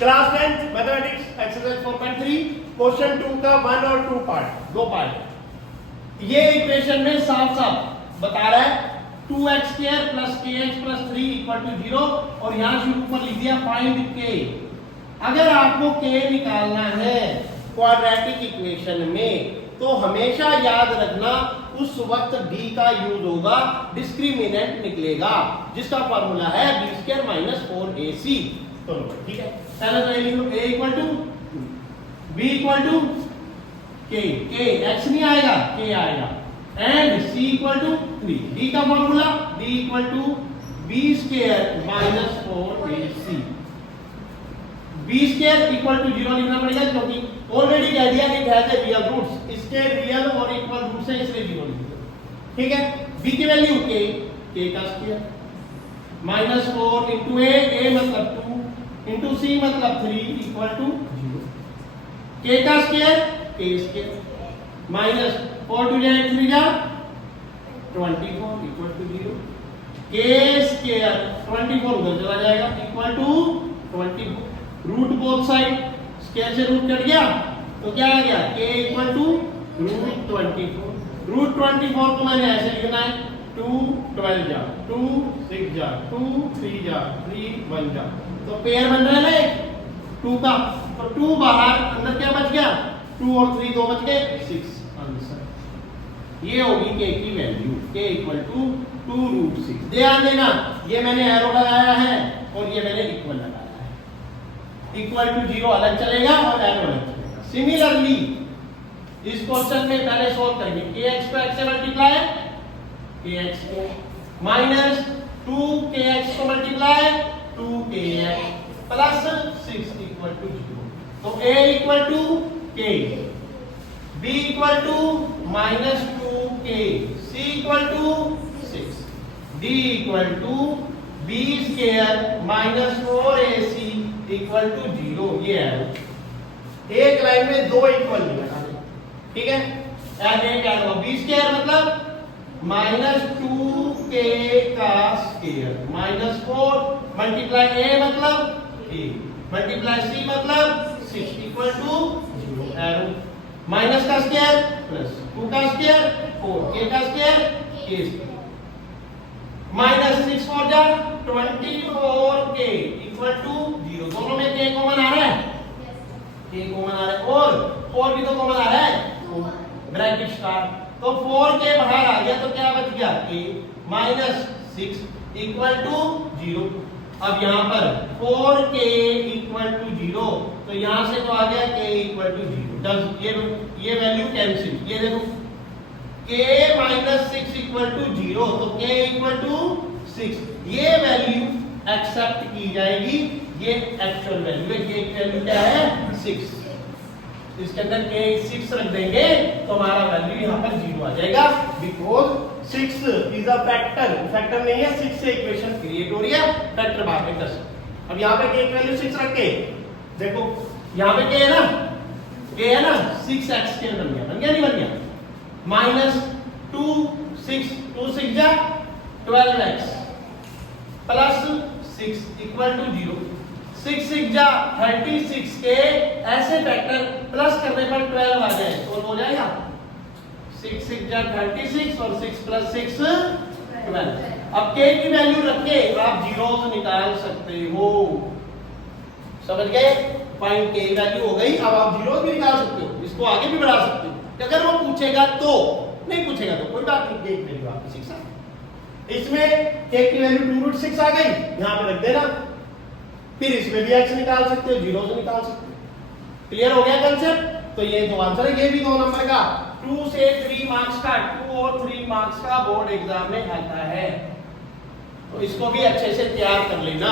Class 10 mathematics exercise 4.3 question 2 का 1 और 2 part, दो पार्ट। ये इक्वेशन में साफ साफ बता रहा है 2x² + kx + 3 = 0 और यहां शुरू पर लिख दिया फाइंड k। अगर आपको k निकालना है क्वाड्रेटिक इक्वेशन में तो हमेशा याद रखना उस वक्त d का यूज होगा, डिस्क्रिमिनेंट निकलेगा जिसका फार्मूला है b² - 4ac। तो ठीक है, पहले तो लिख लो a = b = k x नहीं आएगा k आएगा एंड c = 3। d का formula d = b² - 4ac। b² = 0 लिखना पड़ेगा क्योंकि ऑलरेडी कह दिया कि हैज ए रियल रूट्स, इसके रियल और इक्वल रूट्स है इसलिए 0 लिख दिया। ठीक है, b की वैल्यू k का स्क्वायर -4 into a मतलब 2 into c मतलब 3 = 0। k का स्क्वायर k² -4 2 जा 3 जा 24 = 0। k² 24 उधर चला जाएगा = 24। रूट बोथ साइड स्क्वायर से रूट कट गया तो क्या आ गया k = √24। √24 को मैंने ऐसे लिखना है 2 12 जा 2 6 जा 2 3 जा 3 1 जा, तो पेयर बन रहा है ना 2 का, तो 2 बाहर, अंदर क्या बच गया 2 और 3 2 बच गए 6 आंसर। ये होगी k की वैल्यू, k = 2√6। ध्यान देना ये मैंने एरो लगाया है और ये मैंने इक्वल लगाया है। = 0 अलग चलेगा और एरो अलग चलेगा। सिमिलरली इस क्वेश्चन में पहले सोल्व करेंगे kx को x से मल्टीप्लाई kx को -2kx को मल्टीप्लाई 2kx प्लस 6 = 0। तो a = k, b = -2k, c = 6, d = b² - 4ac = 0। ये है एक लाइन में दो इक्वल लिखा है, ठीक है। ऐड क्या होगा b² मतलब -2k का स्क्वायर -4 मल्टीप्लाई a मतलब a मल्टीप्लाई c मतलब 6 = 0। एरो माइनस का स्क्वायर प्लस 2 का स्क्वायर 4 k का स्क्वायर k -6 4 जा 24k = 0। दोनों में k कॉमन आ रहा है, k कॉमन आ रहा है और 4 भी तो कॉमन आ रहा है, ब्रैकेट स्टार्ट, तो 4k बाहर आ गया तो क्या बच गया k -6 = 0। अब यहां पर 4k = 0 तो यहां से तो आ गया k = 0। डज ये वैल्यू कैंसिल, ये देखो k -6 = 0 तो k = 6, ये वैल्यू एक्सेप्ट की जाएगी, ये एक्चुअल वैल्यू है। k की वैल्यू क्या है 6, इसके अंदर k 6 रख देंगे तो हमारा वैल्यू यहां पर 0 आ जाएगा, because 6 is a factor. Factor नहीं है, 6 से इक्वेशन क्रिएट हो रही है, फैक्टर बाद में कर सकते। अब यहां पे k की वैल्यू 6 रख के देखो, यहां पे k है ना, 6x बन गया नहीं बन गया -2 6 2 6 जा 12x प्लस 6 = 0। 6 6 जा 36 के ऐसे फैक्टर प्लस करने पर 12 आ जाए तो हो जाएगा 6 6 जा 36 और 6 + 6 12। अब k की वैल्यू रख के आप जीरोस निकाल सकते हो, समझ गए। फाइंड k वैल्यू हो गई, अब आप जीरोस भी निकाल सकते हो, इसको आगे भी बढ़ा सकते हो। अगर वो पूछेगा तो, नहीं पूछेगा तो कोई बात नहीं, k की वैल्यू आपकी 6 आ गई। इसमें k की वैल्यू 2√6 आ गई, यहां पे रख देना। फिर इसमें भी x निकाल सकते हो, जीरो से निकाल सकते हो। क्लियर हो गया कंसेप्ट। तो ये जो आंसर है ये भी 2 नंबर का 2 से 3 मार्क्स का 2 और 3 मार्क्स का बोर्ड एग्जाम में आता है, तो इसको भी अच्छे से तैयार कर लेना।